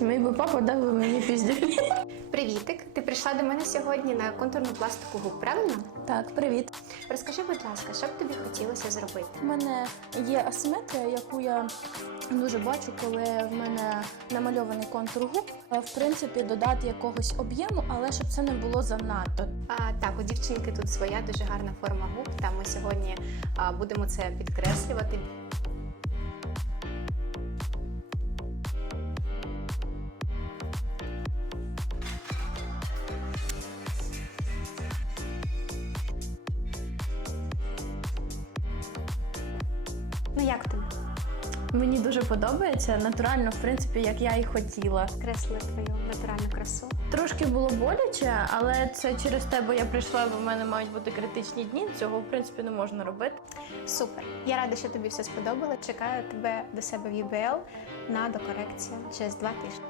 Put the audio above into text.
Мій би папа дав би мені піздюлі. Привітик! Ти прийшла до мене сьогодні на контурну пластику губ, правильно? Так, привіт. Розкажи, будь ласка, що б тобі хотілося зробити? У мене є асиметрія, яку я дуже бачу, коли в мене намальований контур губ. Е, В принципі, додати якогось об'єму, але щоб це не було занадто. А, так, у дівчинки тут своя дуже гарна форма губ. Та ми сьогодні а, будемо це підкреслювати. Ну як тобі? Мені дуже подобається натурально, в принципі, як я і хотіла. Кресли твою натуральну красу. Трошки було боляче, але це через те, бо я прийшла, бо в мене мають бути критичні дні. Цього в принципі не можна робити. Супер. Я рада, що тобі все сподобало. Чекаю тебе до себе в UBL на докорекцію через два тижні.